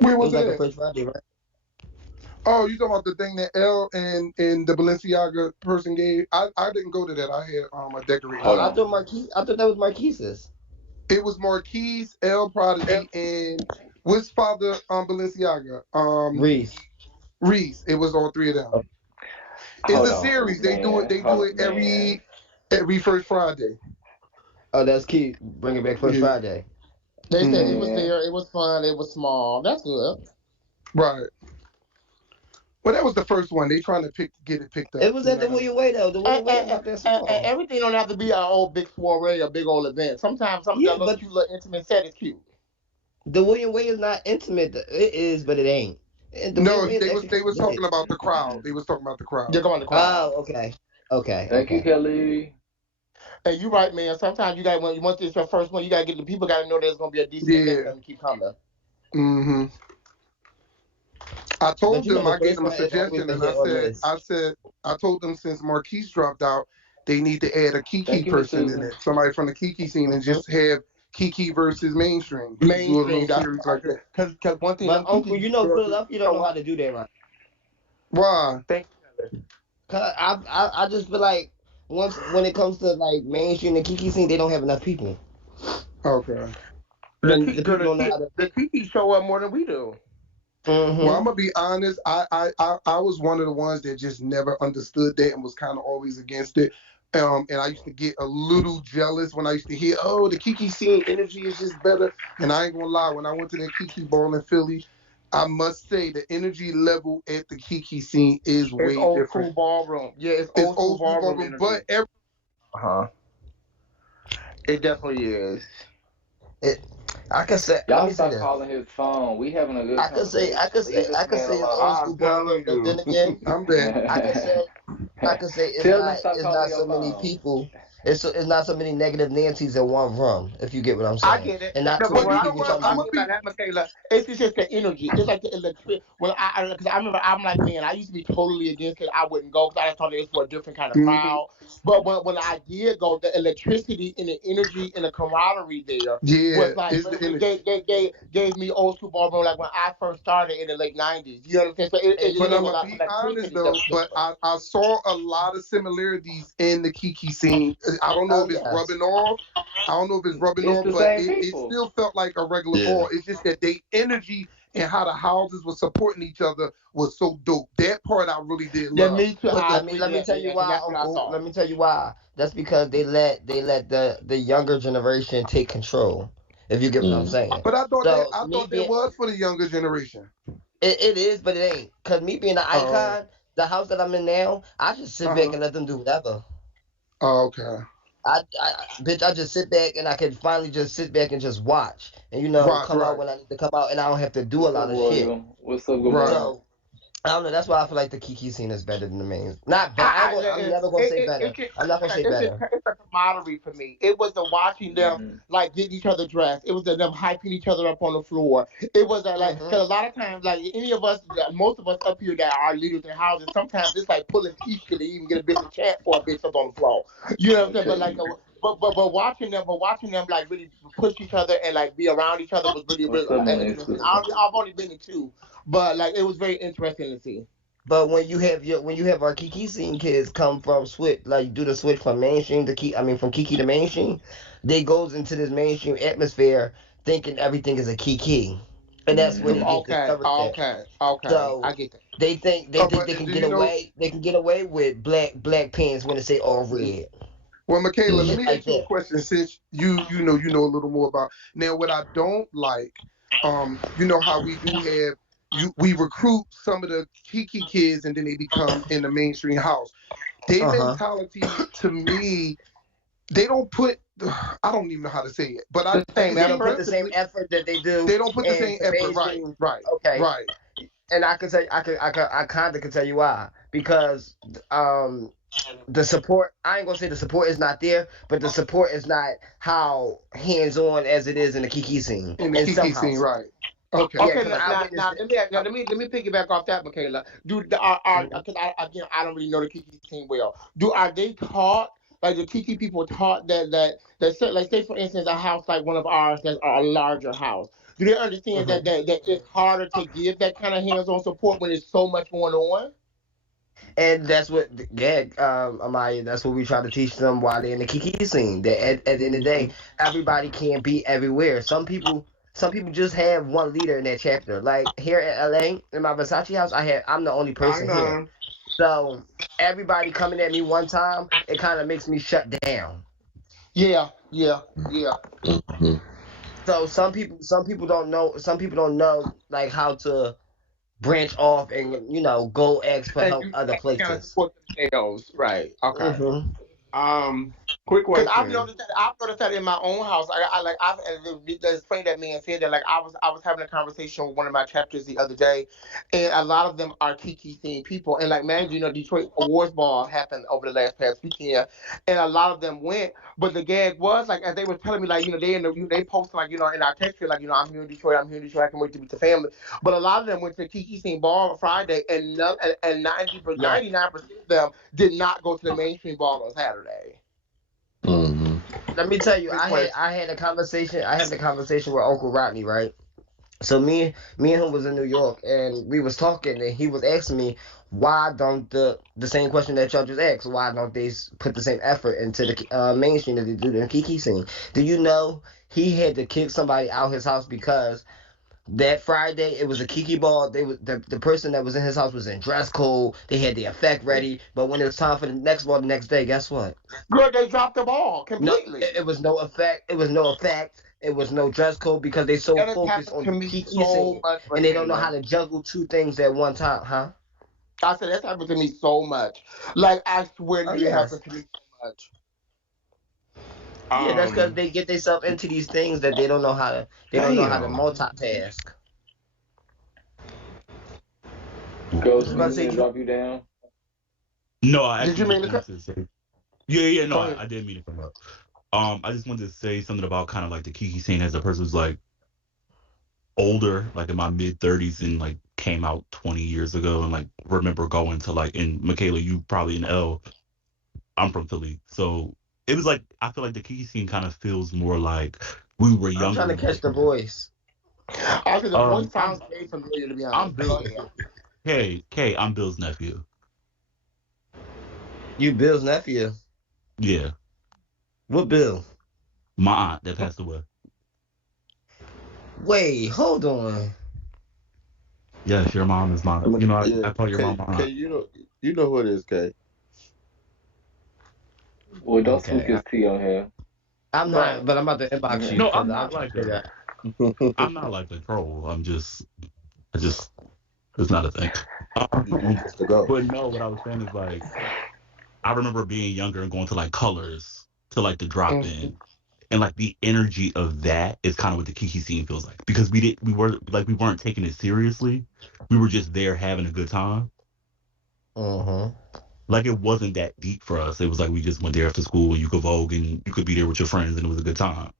Where It was was it like a at? First Friday, right? Oh, you talking about the thing that L and the Balenciaga person gave? I didn't go to that. I had a decorating Hold I on. company. thought Marquise. I thought that was Marquise's. It was Marquise, L Prodigy, and what's father Balenciaga? Reese. Reese. It was all three of them. Oh, It's Hold a on, series. They do it. man. They Hold do on, it man. every first Friday. oh, that's key. Bring it back First Yeah. Friday. They said he Hmm. was Man. there. It was fun. It was small. That's good. Right. Well, that was the first one. They trying to get it picked It up. was You at know the what I mean? William Way though. The And, William Way is and, not that and small. everything don't have to be an old big soiree, a big old event. Sometimes something a Yeah, little but cute, little intimate set is cute. the William Way is not intimate. It is, but it ain't. And the William No, Way is actually they kind of was big. talking about the crowd. They was talking about the You're crowd. going to crowd. Oh, okay, okay, Thank you, okay. Kelly. And you're right, man. Sometimes you got when you once it's your first one, you gotta get the people gotta know there's gonna be a decent event for Yeah. them to keep coming. Hmm. I But told you know, them, the I gave first them a one is always suggestion, the and hit or miss. I told them since Marquise dropped out, they need to add a Kiki Thank you, Miss person in Susan. it, somebody from the Kiki scene, and Hmm. just have Kiki versus mainstream. Do a little Mainstream, that's series I like agree. that. Cause one thing But them Uncle, Kiki you know, girls do Philadelphia don't know show how up. to do that right. Why? Thank you, Kelly. 'Cause I just feel like when it comes to like mainstream and Kiki scene, they don't have enough people. Okay. The people don't know how to. The Kiki show up more than we do. Well, I'm Mm-hmm. gonna be honest. I was one of the ones that just never understood that and was kind of always against it. And I used to get a little jealous when I used to hear, "Oh, the Kiki scene energy is just better." And I ain't gonna lie, when I went to that Kiki ball in Philly, I must say the energy level at the Kiki scene is It's way old different. school ballroom. Yeah, it's It's old school old school ballroom ballroom, but energy. Uh huh. It definitely is. It, I could say. Let Y'all me say stop this. calling his phone. We having a good conversation. Leave I this could man say it's old alone. school I'm ballroom, telling but then you. again, I'm back. I could say Tell them to stop it's calling not your so many phone. people. It's not so many negative Nancy's in one room. If you get what I'm I saying, get it. and not No, too but But many you what know people what? trying to I I'm be. gonna mean by be. that, Michaela, it's just the energy. It's like the electric. Well, because I remember I'm like, man, I used to be totally against it. I wouldn't go because I just thought it was for a different kind of Mhm. crowd. But when I did go, the electricity and the energy and the camaraderie there Yeah, was like it's the energy. gave me old school ballroom like when I first started in the late '90s. You know what I'm saying? So And it you But there I'm know, was gonna a be honest electricity that though. was But different. I saw a lot of similarities in the Kiki scene. I don't know oh if it's yes, rubbing off. I don't know if it's rubbing It's off, the but same it people. still felt like a regular yeah. ball. It's just that they energy and how the houses were supporting each other was so dope. That part I really did Yeah, love. me too. But I the agree Let to me that, tell man, you because why, that's what I Uncle. saw. Let me tell you why. That's because they let the younger generation take control. If you get what I'm Mm. saying. but So I me thought that being was for the younger generation. it is, but it ain't. Cause me being an Oh, icon, the house that I'm in now, I just sit back uh-huh. and let them do whatever. Oh, okay. Bitch, I just sit back and I can finally just sit back and just watch, and Right, come out right, when I need to come out, and I don't have to do a What's up, lot of shit. Royal? What's up? Good right. morning. So I don't know. That's why I feel like the Kiki scene is better than the main. Not better. I'm never gonna say better. I'm not gonna say better. It's a camaraderie for me. It was the watching them Hmm. like get each other dressed. It was the, them hyping each other up on the floor. It was like Hmm. because a lot of times like any of us, most of us up here that are leaders in houses, sometimes it's like pulling teeth to even get a bitch to chant for a bitch up on the floor. You know what I'm saying? But Okay. like. But watching them like really push each other and like be around each other was really really What's up, interesting. Monisha? I've only been to two, but like it was very interesting to see. But when you have our Kiki scene kids come from switch like do the switch from mainstream to from Kiki to mainstream, they goes into this mainstream atmosphere thinking everything is a Kiki, and that's where they Hmm. get Okay, discouraged at. okay, okay. I So get that. they think they But can do get you know? away with black pants when they say all red Well, Michaela, let shit me like ask you a that. question since you know a little more about now what I don't like, you know how we do have we recruit some of the Kiki kids and then they become in the mainstream house. Their Uh huh. mentality to me, they don't put I don't even know how to say it, but The I same guess They they don't put effort. the same passively effort that they do they don't put the in same the effort. Right, mainstream. right, Okay, right. and I kind of can tell you why because um the support I ain't gonna say the support is not there, but the support is not how hands on as it is in the Kiki scene In the in some Kiki scene, houses. right. Okay. Yeah, Okay, because now, I now, witnessed now it. let me piggyback off that, Michaela. Do the Mhm. because again I don't really know the Kiki team well. Do are they taught like the Kiki people taught that say, like say for instance a house like one of ours that's a larger house. Do they understand Mm-hmm. that it's harder to give that kind of hands-on support when there's so much going on? And that's what, yeah, Amaya, that's what we try to teach them while they're in the Kiki scene. That at the end of the day, everybody can't be everywhere. Some people just have one leader in their chapter. Like here in LA, in my Versace house, I'm the only I person here. know. So everybody coming at me one time, it kind of makes me shut down. Yeah, yeah, yeah. Mm-hmm. So some people don't know like how to branch off and go ask for And help do other that kind of places. support themselves, right? Okay. Hmm. Um, Quick Cause I've question. noticed that in my own house. It's funny that man said that. Like I was having a conversation with one of my chapters the other day, and a lot of them are Kiki themed people. And like man, Detroit Awards Ball happened over the last past weekend, and a lot of them went. But the gag was like as they were telling me like they posted like in our text here like I'm here in Detroit, I'm here in Detroit, I can wait to meet the family. But a lot of them went to the Kiki scene ball on Friday, and 99% of them did not go to the mainstream ball on Saturday. Mm-hmm. Let me tell you, Just I wanted had I had a conversation. I had a conversation with Uncle Rodney, right? So me and him was in New York, and we was talking, and he was asking me why don't the same question that y'all just asked, why don't they put the same effort into the mainstream that they do in the Kiki scene? Do you know he had to kick somebody out his house because that Friday it was a Kiki ball. They was the person that was in his house was in dress code. They had the effect ready, but when it was time for the next ball the next day, guess what? Girl, they dropped the ball No, completely. it was no effect. It was no effect. It was no dress code because they so That has focused happened on to the me Kiki so scene much, and they don't know how Regina. to juggle two things at one time, huh? I said that's happened to me so much. Like I swear to Oh you, it yes, happened to me so much. yeah. That's because Um, they get themselves into these things that they don't know how to. They don't know how to Damn. multitask. I was Ghost, about you to need me say, to drop you down? No, I did actually you mean just to wanted cut? to say, yeah, no, Go I, ahead. I didn't mean to come up. I just wanted to say something about kind of like the Kiki scene as a person who's like older, like in my mid 30s, and like came out 20 years ago, and like remember going to like, and Michaela, you probably in L. I'm from Philly, so it was like I feel like the Kiki scene kind of feels more like we were I'm trying younger to and catch the different. voice. I said the voice I'm sounds very familiar to be I'm honest, but go Bill. ahead. K, I'm Bill's nephew. You Bill's nephew. Yeah, What Bill? my aunt that passed away. Wait, hold on. Yes, your mom is my. Yeah, I call your mom my K, aunt. you know who it is, K. Boy, don't speak Okay, his tea on here. I'm Right. not, but I'm about to inbox you No, because I'm I'm not trying to like figure a. out. I'm not like a troll. I just, it's not a thing. Just to go. But no, what I was saying is like, I remember being younger and going to like Colors to like the drop Mhm. in, and like the energy of that is kind of what the Kiki scene feels like because we weren't taking it seriously. We were just there having a good time. Mm-hmm. Like it wasn't that deep for us. It was like we just went there after school and you could vogue and you could be there with your friends and it was a good time.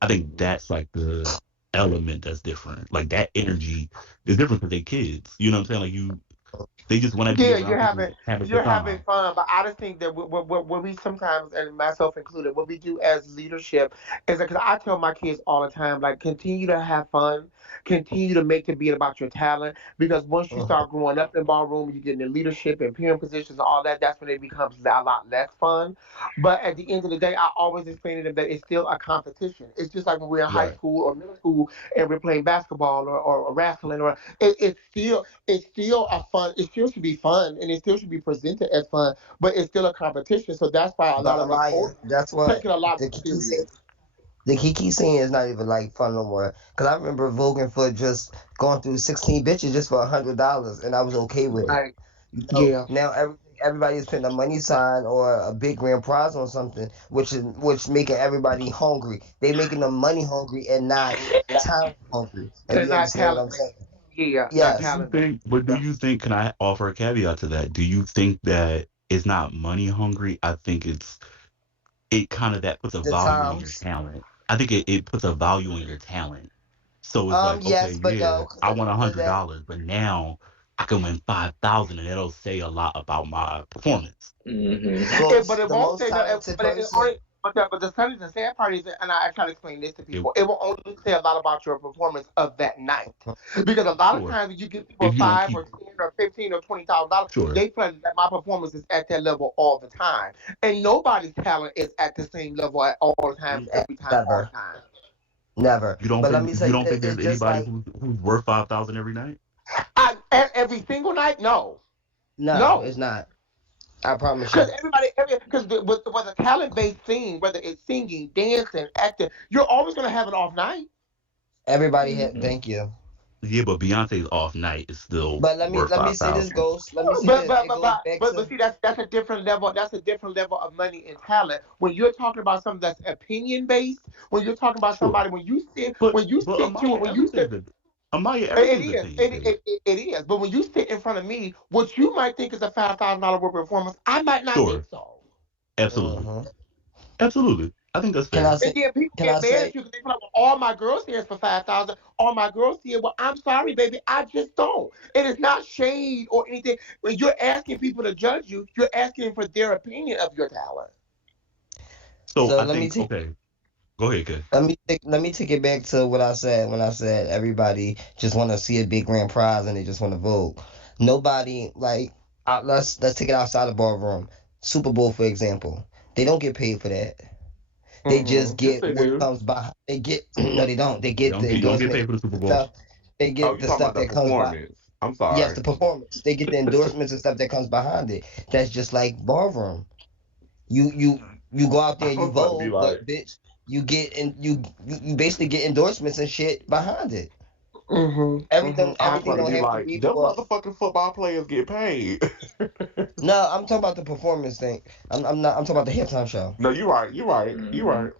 I think that's like the element that's different. Like that energy is different because they kids. You know what I'm saying? Like they just want to be Yeah, around people and have a you're good having time. fun, but I just think that what we sometimes, and myself included, what we do as leadership is because I tell my kids all the time, like continue to have fun, continue to make it be about your talent, because once you start growing up in ballroom, you get into leadership and peer positions, all that. That's when it becomes a lot less fun. But at the end of the day, I always explain to them that it's still a competition. It's just like when we're in high Right. school or middle school and we're playing basketball or wrestling, or it's still a fun. It still should be fun, and it still should be presented as fun. But it's still a competition, so that's why a But lot of us Amaya, older that's take what it a lot the more Kiki scene. serious. The Kiki scene is not even like fun no more. Cause I remember voguing for just going through 16 bitches just for $100, and I was okay with it. Right? So Yeah. now everybody is putting a money sign or a big grand prize on something, which making everybody hungry. They making them money hungry and not talent hungry. If And you not understand what talent. I'm saying? Yeah, not Do Yes. you talent. think? But do Yeah. you think? Can I offer a caveat to that? Do you think that it's not money hungry? I think it kind of that puts a The value on your times. talent. I think it puts a value on your talent. So it's like, okay, Yes, but yeah, no, because I at won the a end of hundred the day, dollars, but now I can win 5,000, and that'll say a lot about my performance. Mm-hmm. most But it the won't most say no. talented person. but the sad part is, and I try to explain this to It, people, it will only say a lot about your performance of that night. Because a lot of sure. times you give people If you don't five keep or 10 or $15 or $20,000, sure. they feel that my performance is at that level all the time. And nobody's talent is at the same level at all the times, every time, all the Never, time. never. But let me You say don't this: think there's it's just anybody like who's worth 5,000 every night? Every single night, no. no, No. it's not. I promise Because you. because with a talent based thing, whether it's singing, dancing, acting, you're always going to have an off night. Everybody had. Mm-hmm. Thank you. Yeah, but Beyonce's off night is still But worth let me five say this, thousand. Ghost. Let me say But this. but It but goes but back but, to but see that's a different level. That's a different level of money and talent. When you're talking about something that's opinion based, when you're talking about Sure. somebody, But when you sit to Amaya, it, when you sit, everything's opinion based. it is. But when you sit in front of me, what you might think is a $5,000 worth of performance, I might not think Sure. so. Absolutely. hmm Absolutely. I think that's Can I fair. And say? then people Can I get mad say? at you because they feel like, well, all my girls here is for 5,000. All my girls here. Well, I'm sorry, baby, I just don't. It is not shade or anything. When you're asking people to judge you, you're asking for their opinion of your talent. So So I think okay. Go ahead, Kay. let me take it back to what I said when I said everybody just want to see a big grand prize and they just want to vote. Nobody like let's take it outside the ballroom. Super Bowl, for example, they don't get paid for that. They just Yes, get they what do. comes by. They get no, they don't. They get the You don't get endorsement paid for the Super Bowl. stuff. They Oh, get you the talking stuff about the that comes by. performance? I'm Yes, sorry. the performance. They get the endorsements and stuff that comes behind it. That's just like ballroom. You go out there I and you was about to be vote, like, but bitch, you basically get endorsements and shit behind it. I was Everything about to don't be have to like, be them for. motherfucking football players get paid. No, I'm talking about the performance thing. I'm not. I'm talking about the halftime show. No, you're right. You're right. You're Mm-hmm. right.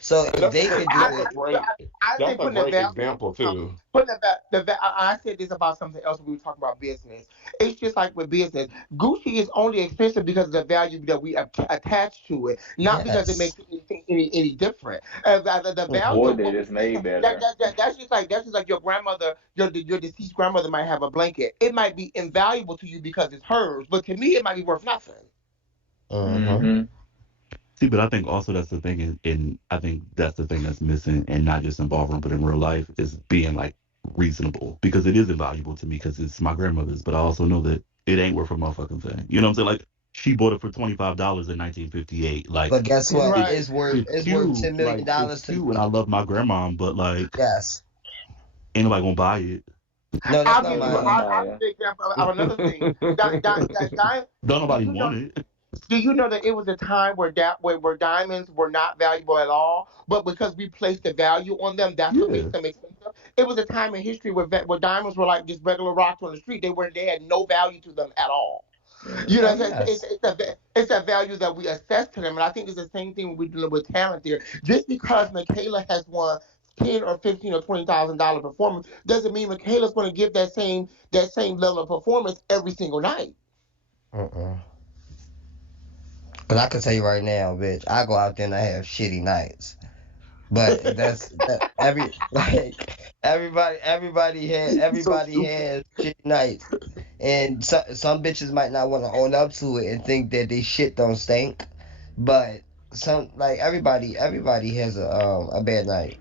So And if they could do that's a it, great I that's think a putting the great value, example too. putting I said this about something else when we were talking about business. It's just like with business. Gucci is only expensive because of the value that we attach to it, not because it yes. makes anything any different. The value Or of they what we just pay, made better. that's just like your grandmother, your deceased grandmother might have a blanket. It might be invaluable to you because it's hers, but to me, it might be worth nothing. Mm-hmm. Mm-hmm. See, but I think also that's the thing, and I think that's the thing that's missing, and not just in ballroom, but in real life, is being like reasonable because it is invaluable to me because it's my grandmother's, but I also know that it ain't worth a motherfucking thing. You know what I'm saying? Like she bought it for $25 in 1958. Like But guess what? Right. It's worth $10 million it's dollars to cute, and I me. love my grandma, but like Yes. ain't nobody gonna buy it. No, that's I'll not give Neither you. my. gonna I'll buy give it. you an example of another thing. Don't Do nobody you know? want it. Do you know that it was a time where diamonds were not valuable at all, but because we placed the value on them, that's what makes Yeah, them expensive. It was a time in history where diamonds were like just regular rocks on the street. They had no value to them at all. You know, Oh Mm-hmm. yes. it's a value that we assess to them, and I think it's the same thing when we deal with talent there. Just because Michaela has won 10 or 15 or $20,000 performance doesn't mean Michaela's going to give that same level of performance every single night. Mm-mm. Cause I can tell you right now, bitch, I go out there and I have shitty nights. But that's that every like So everybody stupid. has shitty nights. And some bitches might not want to own up to it and think that they shit don't stink. But some like everybody has a bad night.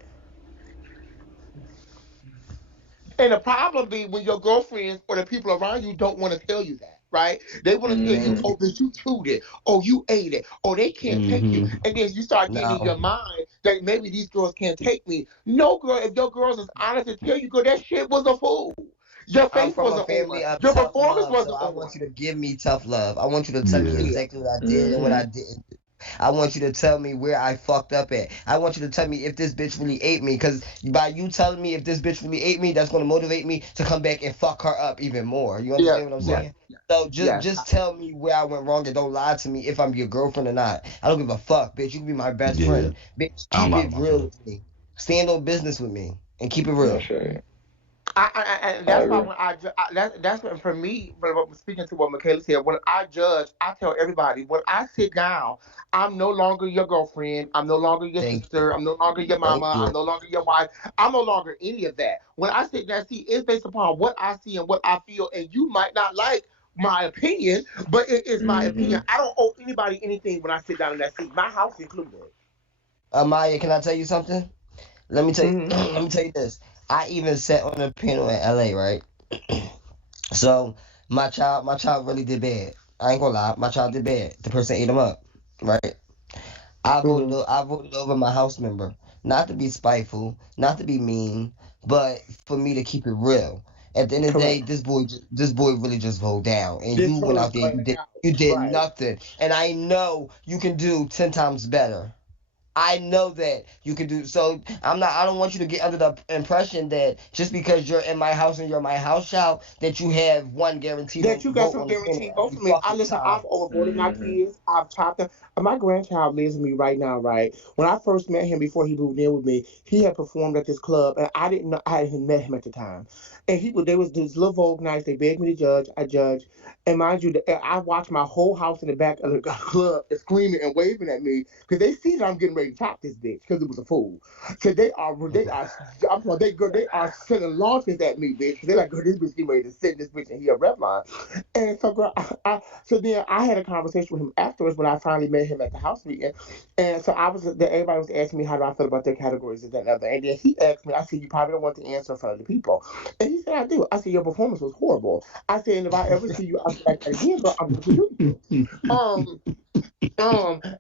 And the problem be when your girlfriends or the people around you don't want to tell you that, right? They want to tell you, Mm-hmm. Thank you. oh, but you chewed it, oh, you ate it, oh, they can't take you. hmm And then you start getting in No, your mind that maybe these girls can't take me. No, girl, if your girls is honest to tell you, girl, that shit was a fool. Your I'm face from a wasn't on. family of Your tough performance love, so wasn't I on. want you to give me tough love. I want you to tell me yeah. Yeah. exactly what I did and what I Mm-hmm. didn't. I want you to tell me where I fucked up at. I want you to tell me if this bitch really ate me. Because by you telling me if this bitch really ate me, that's going to motivate me to come back and fuck her up even more. You Yes. understand what I'm Yes. Right. saying? So Yes. just tell me where I went wrong and don't lie to me if I'm your girlfriend or not. I don't give a fuck, bitch. You can be my best Yeah. friend. Bitch, I don't keep lie to it real myself. with me. Stand on business with me and keep it No real. shade. And I that's why agree. when that's what for me. But speaking to what Michaela said, when I judge, I tell everybody when I sit down, I'm no longer your girlfriend. I'm no longer your Thank you. sister. I'm no longer your Thank mama. I'm you. no longer your wife. I'm no longer any of that. When I sit down, see, it's based upon what I see and what I feel, and you might not like my opinion, but it is my opinion. I don't owe anybody anything when I sit down in that seat. My house included. Maya, can I tell you something? Let me tell you. Let me tell you this. I even sat on a panel in LA, right? So my child really did bad. I ain't gonna lie, my child did bad. The person ate him up, right? I voted over my house member, not to be spiteful, not to be mean, but for me to keep it real. At the end of the day, this boy really just rolled down, and you went out there, you did nothing, and I know you can do 10 times better. I know that you can do so. I don't want you to get under the impression that just because you're in my house and you're my house child, that you have one guaranteed that you got some on the guaranteed panel vote every for me. fucking I've time. overvoted my kids. I've chopped them. My grandchild lives with me right now, right? When I first met him before he moved in with me, he had performed at this club and I didn't know I hadn't met him at the time. And they was this little Vogue nights, they begged me to judge, I judged. And mind you, I watched my whole house in the back of the club screaming and waving at me because they see that I'm getting ready to top this bitch because it was a fool. So they are sending launches at me, bitch. They're like, girl, this bitch getting ready to send this bitch and he a rep line. And so, girl, so then I had a conversation with him afterwards when I finally met him at the house meeting. And so everybody was asking me how do I feel about their categories and that and other. And then he asked me, I said, you probably don't want to answer in front of the people. And he said, I do. I said, your performance was horrible. I said, and if I ever see you out like that again, girl, I'm going to do you. And then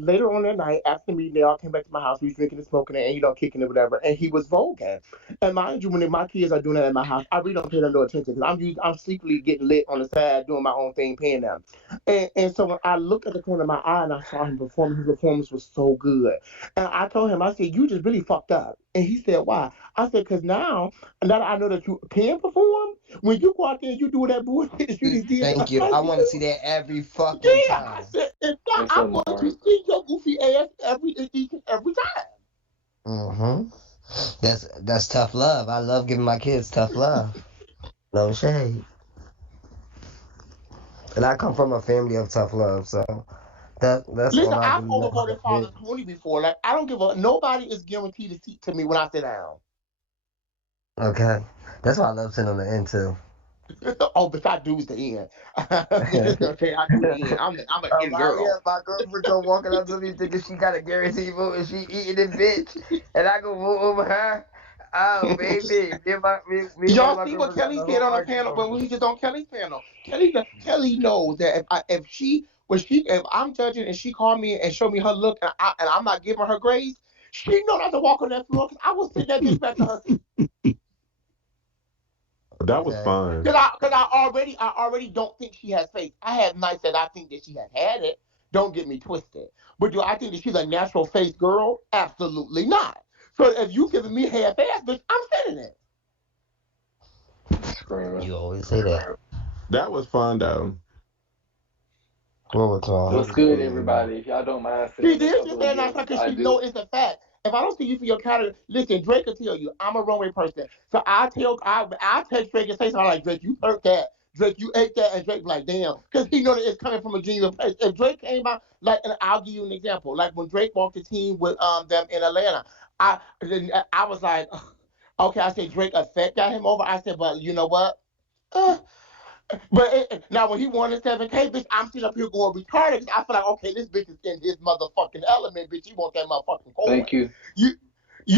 later on that night, after the meeting, they all came back to my house. We was drinking and smoking and kicking it, whatever. And he was voguing. And mind you, when my kids are doing that at my house, I really don't pay them no attention because I'm secretly getting lit on the side, doing my own thing, paying them. And so when I looked at the corner of my eye and I saw him perform, his performance was so good. And I told him, I said, you just really fucked up. And he said, why? I said, because now that I know that you can perform, when you go out there and you do that bullshit that you just did. Thank you. I want to see that every fucking time. I said, if not, I'm going to see your goofy ass every time. That's tough love. I love giving my kids tough love. No shade. And I come from a family of tough love, so that's Listen, all I I've really know how to overvoted Father Tony before. Like, I don't give a nobody is guaranteed a seat to me when I sit down. Okay. That's why I love sitting on the end too. Oh, but I do the end. I do the end. I'm an end girl. Yeah, my girlfriend come walking up to me thinking she got a guaranteed vote and she eating it, bitch, and I go vote over her. Oh, baby. Y'all see what Kelly said on the panel, but we just on Kelly's panel. Kelly knows that if I'm judging and she called me and showed me her look and I'm not giving her grace, she know not to walk on that floor because I will send that bitch back to her seat. That was fun. Because I already don't think she has faith. I have nights that I think that she has had it. Don't get me twisted. But do I think that she's a natural faith girl? Absolutely not. So if you giving me half-ass, bitch, I'm sending it. You always say that. That was fun though. What's good, everybody? If y'all don't mind sitting, she did just say nice because she know it's a fact. If I don't see you for your category, listen, Drake will tell you I'm a runway person. So I text Drake and say something like, Drake, you heard that. Drake, you ate that, and Drake like, damn, because he know that it's coming from a genuine place. If Drake came out, like, and I'll give you an example, like when Drake walked the team with them in Atlanta, I was like, okay, I said Drake effect got him over. I said, but you know what? But now when he won his 7K, bitch, I'm sitting up here going retarded. I feel like, okay, this bitch is in his motherfucking element, bitch. You want that motherfucking coin. Thank you. You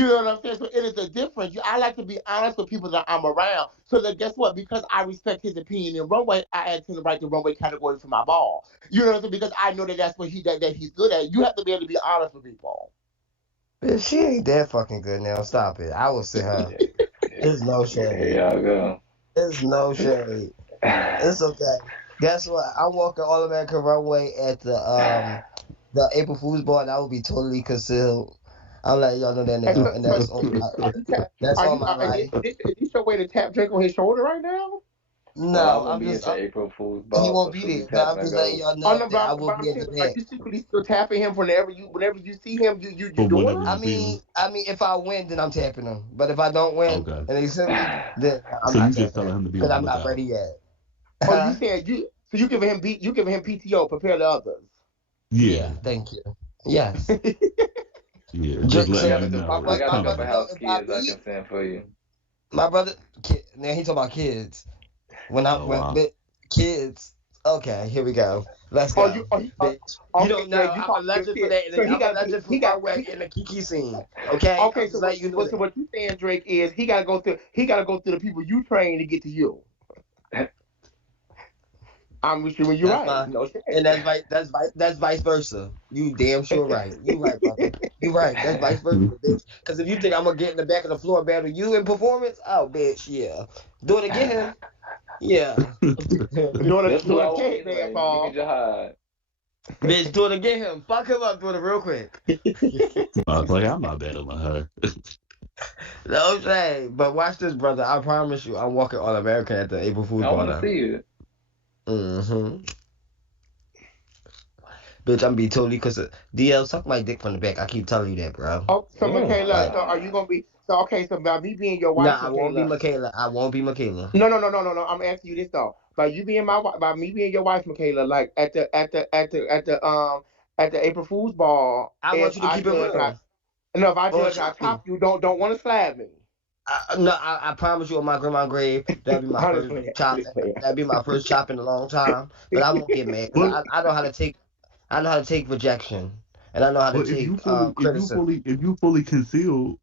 know what I'm saying? So it is a difference. I like to be honest with people that I'm around. So that guess what? Because I respect his opinion in runway, I add him to write the runway category for my ball. You know what I'm saying? Because I know that that's what that he's good at. You have to be able to be honest with people. She ain't that fucking good now. Stop it. I will say her. There's no shade. Here y'all go. There's no shade. It's okay. Guess what? I'm walking All American Runway at the April Fool's Ball, and I will be totally concealed. I'm letting y'all know that now, and that's on my life. Is this your way to tap Drake on his shoulder right now? No, I'm just. April Fool's Ball. He won't be there. No, I'm just letting y'all know that I will be at the event. You secretly still tapping him whenever you see him. You doing it? I mean, if I win, then I'm tapping him. But if I don't win, and they send me, then I'm not tapping him because I'm not ready yet. Oh, you saying you giving him PTO, prepare the others. Yeah, thank you. Yes. Yeah, just let me know. I got a couple house kids I can send for you. My brother, now he talking about kids. When I Oh when wow. with kids. Okay, here we go. Let's Oh, go, you bitch. You okay, don't Drake? know. You I'm a talking your legend for shit? that. So he I'm a got legend for he got runway in the Kiki scene. Okay, I'm okay. just letting you know So that. what you saying, Drake, is he got to go through the people you train to get to you. I'm assuming you're That's right. my, No shit. and that's vice versa. You damn sure right. You right, brother. You right. That's vice versa, bitch. Because if you think I'm gonna get in the back of the floor battle you in performance, oh bitch, yeah. Do it again, yeah. That's who Doing I a want K-man anyway. Give me fall. Jihad. Bitch, do it again him. Fuck him up, doing it real quick. I was like, I'm not battling her. No shame. But watch this, brother. I promise you, I'm walking All American at the April Fool's I ball want to now. see it. Mm-hmm. Bitch, I'm be totally cause DL suck my dick from the back. I keep telling you that, bro. Oh, so Michaela, Like, so are you gonna be so okay? So by me being your wife, nah, I won't be Michaela. Michaela. I won't be Michaela. No. I'm asking you this though. By you being by me being your wife, Michaela, like at the April Fool's ball, I if want you to I keep it judge real. if I I want judge you I to be. top you, don't want to slap me. No, I promise you on my grandma's grave, that'll be my I'm just first playing. I'm chop. just playing. That'll be my first chop in a long time. But I won't get mad because but I know how to take. I know how to take rejection, and I know how to but if take you fully criticism. concealed,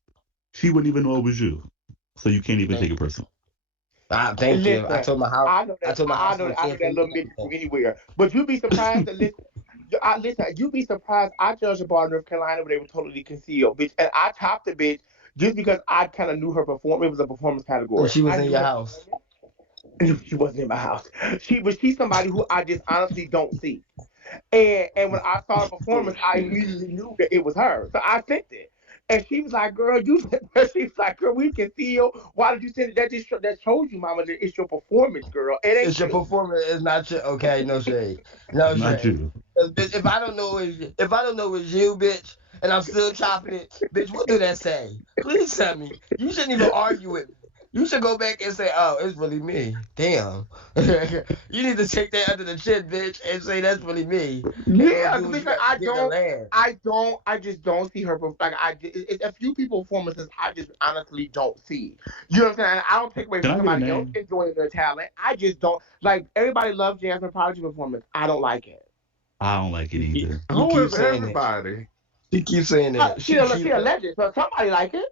she wouldn't even know it was you. So you can't even take it personal. Thank you. Listen, I told my house on I know that camping. little midget from anywhere. But you'd be surprised to listen. Listen, you'd be surprised. I judged a bar in North Carolina where they were totally concealed, bitch, and I topped the bitch just because I kind of knew her perform. It was a performance And category. she was I in knew your her house. performance. She wasn't in my house. She's somebody who I just honestly don't see. And when I saw the performance, I Shit. immediately knew that it was her. So I sent it. And she was like, "Girl, you." She was like, "Girl, we can see you. Why did you send it? That shows you, Mama, that it's your performance, girl. It It's ain't your you." performance. It's not your okay. No shade. It's No not shade. you. 'Cause, bitch, if I don't know it's you, bitch, and I'm still chopping it, bitch, what do that say? Please tell me. You shouldn't even argue with me. You should go back and say, "Oh, it's really me." Damn. You need to take that under the chin, bitch, and say that's really me. And then Yeah, do what you because got to get the land. I just don't see her. Like it's a few people performances I just honestly don't see. You know what I'm saying? I don't take away Can from I get a somebody else name? enjoying their talent. I just don't like. Everybody loves Jasmine Prodigy performance. I don't like it. I don't like it either. He Who keeps is saying it. everybody? She keeps saying it. She She keeps. a legend, so somebody like it.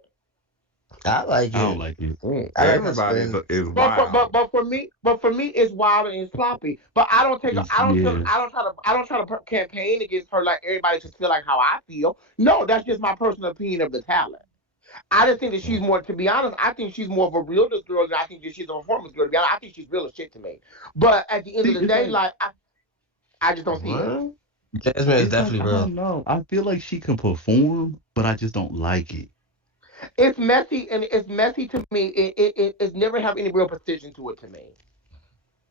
I like I don't it. like it. I like her Everybody spin. is wild. But for me, it's wild and sloppy. But I don't take, It's yeah. I don't try to campaign against her like everybody should feel like how I feel. No, that's just my personal opinion of the talent. I just think that she's more, to be honest, I think she's more of a realness girl than I think that she's a performance girl. To be honest, I think she's real as shit to me. But at the end See, of the day, like, I just don't see it. What? Jasmine is it's like definitely I real. don't know. I feel like she can perform, but I just don't like it. It's messy, and it's messy to me. It's never have any real precision to it to me.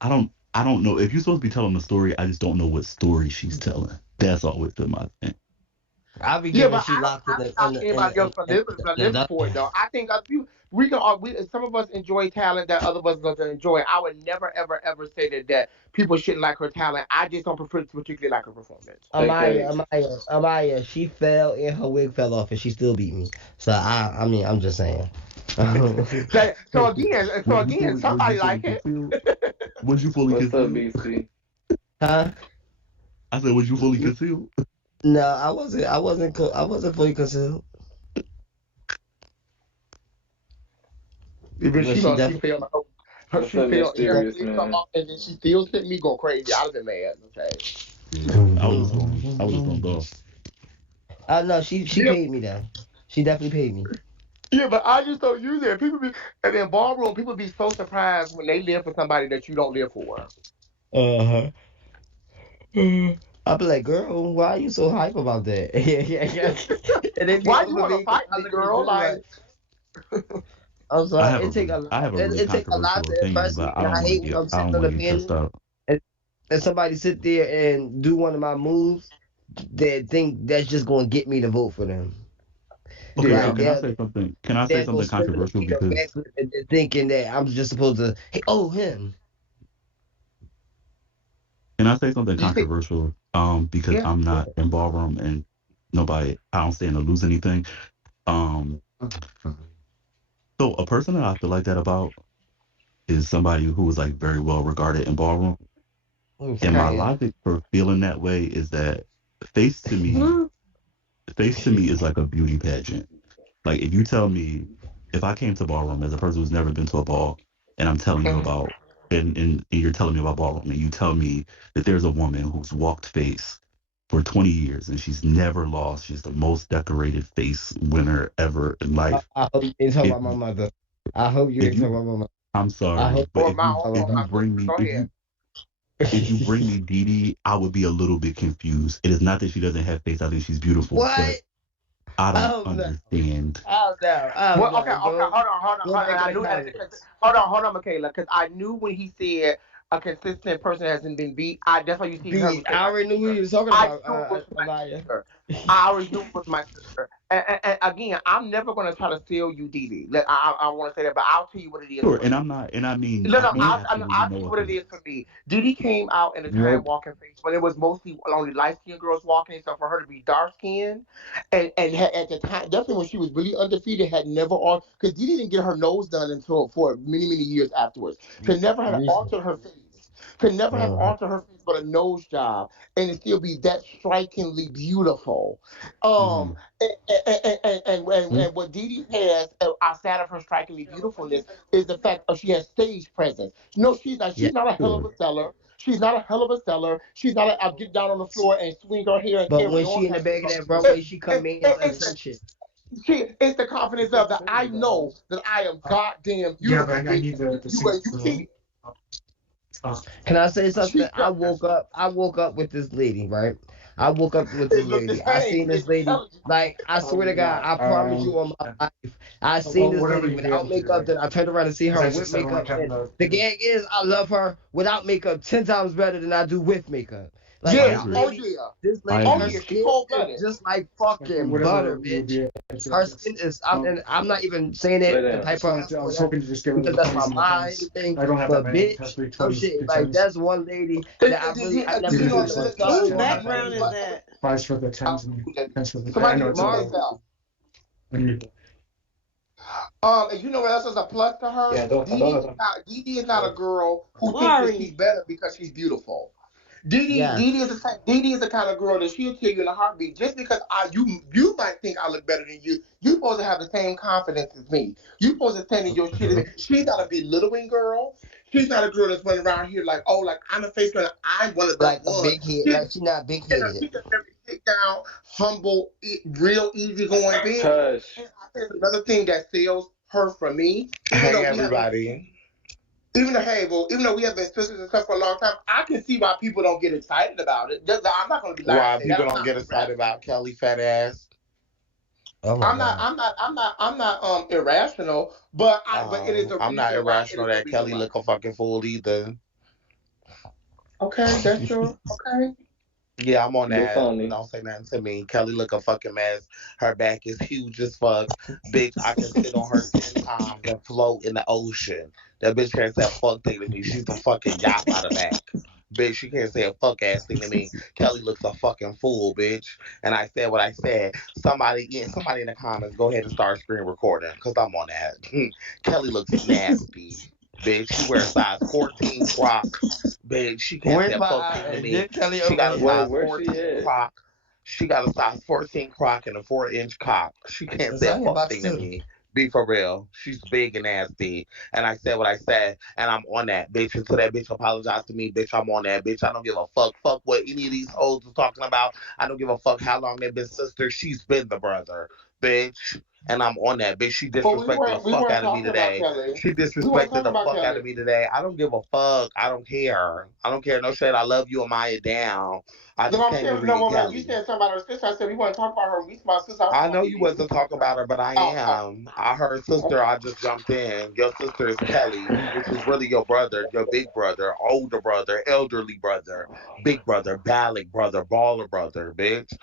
I don't know. If you're supposed to be telling a story, I just don't know what story she's telling. That's always been my thing. I'll be Yeah, giving but she locked I in don't the knock anybody else for in living the for it though. I think other people we can all we some of us enjoy talent that other of us don't enjoy. I would never ever say that people shouldn't like her talent. I just don't particularly like her performance. Amaya, Amaya, she fell and her wig fell off and she still beat me. So I mean, I'm just saying. So again, Was you somebody fully like it. concealed? Was you fully What's up, concealed? BC? Huh? I said, was you fully concealed? No, I wasn't. I wasn't. I wasn't fully concealed. Even But she she definitely. failed What's she up, failed her mysterious wig fell man? off and then she still sent me go crazy. I'd have been mad. Okay. Yeah, I was just gonna go. No, she Yeah, paid me though. She definitely paid me. yeah, but I just don't use it. People be and then ballroom people be so surprised when they live for somebody that you don't live for. Uh huh. I'll be like, girl, why are you so hype about that? Yeah. And they be Why you over want to me fight me, calling me girl? too Like, much. I'm I sorry. have a It take a I lot. have a really It take a lot controversial to opinion, impress me, but and I hate when I'm I sitting don't on want the to get cussed panel out. and somebody sit there and do one of my moves that think that's just gonna get me to vote for them. Okay, so Like yeah. can I say something? Can I say they'll go something spinning the controversial? piano Because backflip and thinking that I'm just supposed to, hey, oh him. can I say something You see, controversial? Because yeah. I'm not in ballroom and nobody, I don't stand to lose anything. Um, so a person that I feel like that about is somebody who was like very well regarded in ballroom. Who's And my crying? logic for feeling that way is that face to me, face to me is like a beauty pageant. Like if you tell me, if I came to ballroom as a person who's never been to a ball, and I'm telling you about, and you're telling me about ballroom, and you tell me that there's a woman who's walked face for 20 years and she's never lost. She's the most decorated face winner ever in life. I hope you ain't talking If about my mother. I hope you if ain't talking you, about my mother. I'm I sorry, hope but Or my own, if or you my bring sister. me Go ahead. if you bring me Dee Dee, I would be a little bit confused. It is not that she doesn't have face. I think she's beautiful, what? but I don't Oh no. understand. Oh no. Oh Well, okay, no. okay, Go go back in I the knew, comments. hold on, Michaela, because I knew when he said a consistent person hasn't been beat. That's why you see her B, say I my already knew who sister. you was talking I about, knew it was my Amaya. sister. I already knew it was my sister. And again, I'm never gonna try to steal you, Dee Dee. I want to say that, but I'll tell you what it is Sure, for and me. I'm not, and I mean, No, I no, mean absolutely I'll tell no you what it offense. is for me. Didi came out in the time Nope. walking face when it was mostly only light skinned girls walking, so for her to be dark skinned, at the time, definitely when she was really undefeated, had never altered, because Didi didn't get her nose done until for many years afterwards. To never have Recent. altered her face, to never have Uh-huh. altered her face but a nose job, and it still be that strikingly beautiful. Hmm. And what Didi has outside of her strikingly beautifulness is the fact of she has stage presence. No, she's not. Yeah. She's not a hell of Sure. a seller. She's not a hell of a seller. She's not. I'll get down on the floor and swing her hair and But carry when on she in the kind of back of girl. that runway, she commands It's attention. it's the confidence of that I know that I am goddamn Yeah, but beautiful, I bitch. need the You sync and you for see, Can I say something? she got this. I woke up with this lady, right? I woke up with this It looked the lady. I same, seen this bitch. lady. Telling you. Like I Oh swear to God, yeah. I promise you on my life, I seen Well, this whatever lady you without feel makeup. today. Then I turned around and see her Because I with just don't makeup. have And the the gag is, I love her without makeup 10 times better than I do with makeup. Like I Yeah. this agree. Oh lady, yeah. this I lady, Oh her agree. yeah. She skin cold is blooded. just like fucking butter, whatever you would bitch. be into, I Her guess. skin is. I'm not even saying Lay that the down. type of I was whatever hoping to just get rid of because the that's my points and the mind tens. thing. I don't have that But many. It has bitch, to be no 20 shit. Like tens. that's one lady that I Did never you Usually know? seen it's on like stage. Whose 10 I and never background seen is her. that? fives for the tens and tens for the. I Somebody know get it's a Mari little. fell. When you, And you know what else is a plus to her? yeah, I don't have Dee Dee is not a girl who thinks that she's Mari. better because she's beautiful. Yes. Dee Dee is the kind of girl that she'll tell you in a heartbeat. Just because you might think I look better than you, you're supposed to have the same confidence as me. You're supposed to stand in your shit. Uh-huh. She's not a belittling girl. She's not a girl that's running around here like, oh, like I'm a face girl. I'm one of them Like a ones. big head. Like she not big headed. She's a very sit down, humble, real easygoing bitch. Hush. And I think another thing that sells her for me, even Hey though we haven't everybody. even though we have been sisters and stuff for a long time, I can see why people don't get excited about it. I'm not going to be lying and Why say that people I'm don't not get excited irrational. about Kelly fat ass? Oh my god. I'm not irrational, but it is a I'm not reason why. It irrational is a that reason Kelly why. look a fucking fool either. Okay, that's your okay. Yeah, I'm on You're that. funny. Don't say nothing to me. Kelly look a fucking mess. Her back is huge as fuck. Bitch, I can sit on her 10 times and float in the ocean. That bitch can't say a fuck thing to me. She's a fucking yacht by the back. Bitch, she can't say a fuck ass thing to me. Kelly looks a fucking fool, bitch. And I said what I said. Somebody in the comments, go ahead and start screen recording, cause I'm on that. Kelly looks nasty. Bitch, she wears size 14 Croc. Bitch, she can't say Where's a my fuck thing to eye? me. Get Kelly She over got a here. Wait, size where's she 14 at? Croc. She got a size 14 Croc and a 4-inch cock. She can't say a Lasagna fuck box thing to too. me. Be for real. She's big and nasty. And I said what I said, and I'm on that, bitch. Until that bitch apologize to me, bitch, I'm on that, bitch. I don't give a fuck. Fuck what any of these hoes are talking about. I don't give a fuck how long they've been sisters. She's been the brother, bitch. And I'm on that, bitch. She But disrespected the we fuck weren't out of me talking about today. Kelly. She We weren't disrespected talking the about fuck out Kelly. of me today. I don't give a fuck. I don't care. I don't care. No shit. I love you, Amaya, down. I No, just I'm came to saying no. read Well, you Kelly. said something about her sister. I said we weren't talking about her. We talking about sister. I was I talking know about you DD. wasn't talking about her, but I Oh, oh, am. I heard sister. I just jumped in. Your sister is Kelly, which is really your brother, your big brother, older brother, elderly brother, big brother, ballot brother, baller brother, bitch,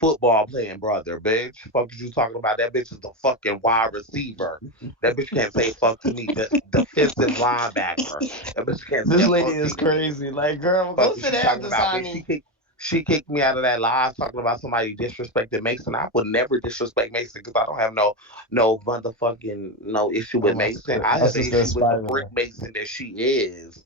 football playing brother, bitch. Fuck is you talking about? That bitch is a fucking wide receiver. That bitch can't say fuck to me. Defensive linebacker. That bitch can't say This a lady fuck is thing to me. crazy. Like, girl, go Fuck is sit you down, talking about, bitch? She Dasani. kicked. She kicked me out of that live talking about somebody disrespecting Mason. I would never disrespect Mason because I don't have no motherfucking no issue with Mason. I My have an sister issue with the Spider brick Man. Mason that she is.